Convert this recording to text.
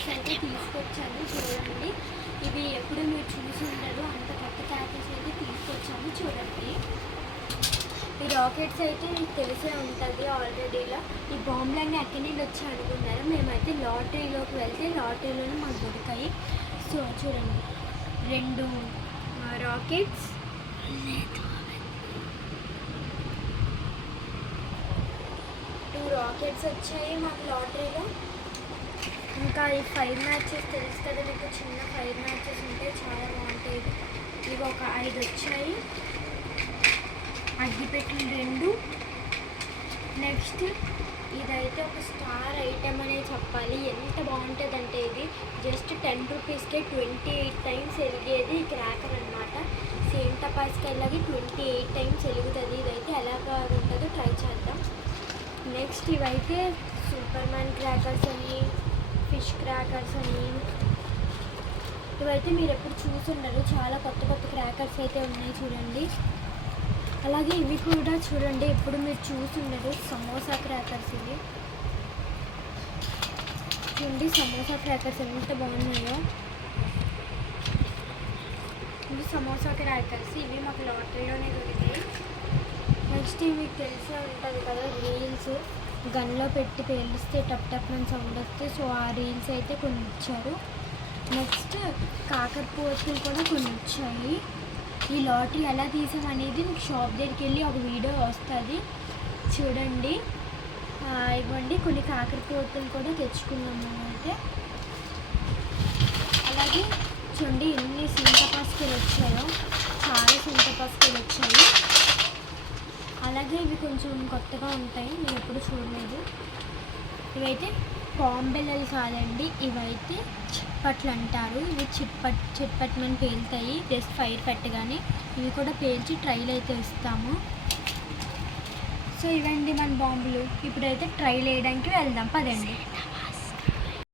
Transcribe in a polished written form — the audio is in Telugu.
క్రాకర్స్ అయితే తీసుకొచ్చాను చూడండి. ఇవి ఎప్పుడు మీరు చూసి ఉండరు, అంత కొత్త క్రాకర్స్ అయితే తీసుకొచ్చాను చూడండి. ఈ రాకెట్స్ అయితే మీకు తెలిసే ఉంటుంది ఆల్రెడీలో. ఈ బాంబులన్నీ ఎక్కడి నుండి వచ్చి అనుకున్నారు. మేమైతే లాటరీలోకి వెళ్తే లాటరీలోనే మాకు దొరికాయి. సో చూడండి, 2 రాకెట్స్, 2 రాకెట్స్ వచ్చాయి మాకు లాటరీలో. ఇంకా ఈ ఫైర్ మ్యాచెస్ తెలుసు కదా మీకు, చిన్న ఫైర్ మ్యాచెస్ ఉంటే చాలా బాగుంటాయి. ఇవి ఒక 5 వచ్చాయి. అగ్గిపెట్టెలు 2. నెక్స్ట్ ఇదైతే ఒక స్టార్ ఐటెం అనే చెప్పాలి. ఎంత బాగుంటుందంటే ఇది జస్ట్ 10 రూపీస్కే 28 టైమ్స్ వెలిగేది ఈ క్రాకర్ అనమాట. సేమ్ టపాస్కెళ్ళకి 28 టైమ్స్ వెలుగుతుంది. ఇదైతే ఎలాగా ఉంటుందో ట్రై చేద్దాం. నెక్స్ట్ ఇవైతే సూపర్ మ్యాన్ క్రాకర్స్ అని, ఫిష్ క్రాకర్స్ అని, ఇవైతే మీరు ఎప్పుడు చూసుండరు. చాలా కొత్త కొత్త క్రాకర్స్ అయితే ఉన్నాయి చూడండి. అలాగే ఇవి కూడా చూడండి, ఎప్పుడు మీరు చూసుండరు, సమోసా క్రాకర్స్. ఇవి చూడండి, సమోసా క్రాకర్స్ ఎంత బాగున్నాయో. ఇవి సమోసా క్రాకర్స్, ఇవి మాకు లాటరీలోనే దొరికాయి. నెక్స్ట్ మీకు తెలిసే ఉంటుంది కదా, రీల్స్ గన్లో పెట్టి పేలిస్తే టప్ టప్ అని సౌండ్ వస్తే, సో ఆ రీల్స్ అయితే కొన్ని ఇచ్చారు. నెక్స్ట్ కాకరపోతులు కూడా కొన్ని వచ్చాయి. ఈ లాటరీ ఎలా తీసామనేది మీకు షాప్ దగ్గరికి వెళ్ళి ఒక వీడియో వస్తుంది చూడండి. ఇవ్వండి, కొన్ని కాకరపోతులు కూడా తెచ్చుకున్నాం మేమైతే. అలాగే చూడండి ఎన్ని సింతపాస్కలు వచ్చాయో, చాలా సింతపాస్కలు వచ్చాయి. అలాగే ఇవి కొంచెం కొత్తగా ఉంటాయి, మీరు ఎప్పుడు చూడలేదు. ఇవైతే పాంబెల్లలు కాదండి, ఇవైతే చిట్పట్లు అంటారు. ఇవి చిట్పట్మని పేలుతాయి జస్ట్ ఫైర్ పెట్టగానే. ఇవి కూడా పేల్చి ట్రైల్ అయితే ఇస్తాము. సో ఇవండి మన బాంబులు. ఇప్పుడైతే ట్రైల్ వేయడానికి వెళ్దాం పదండి.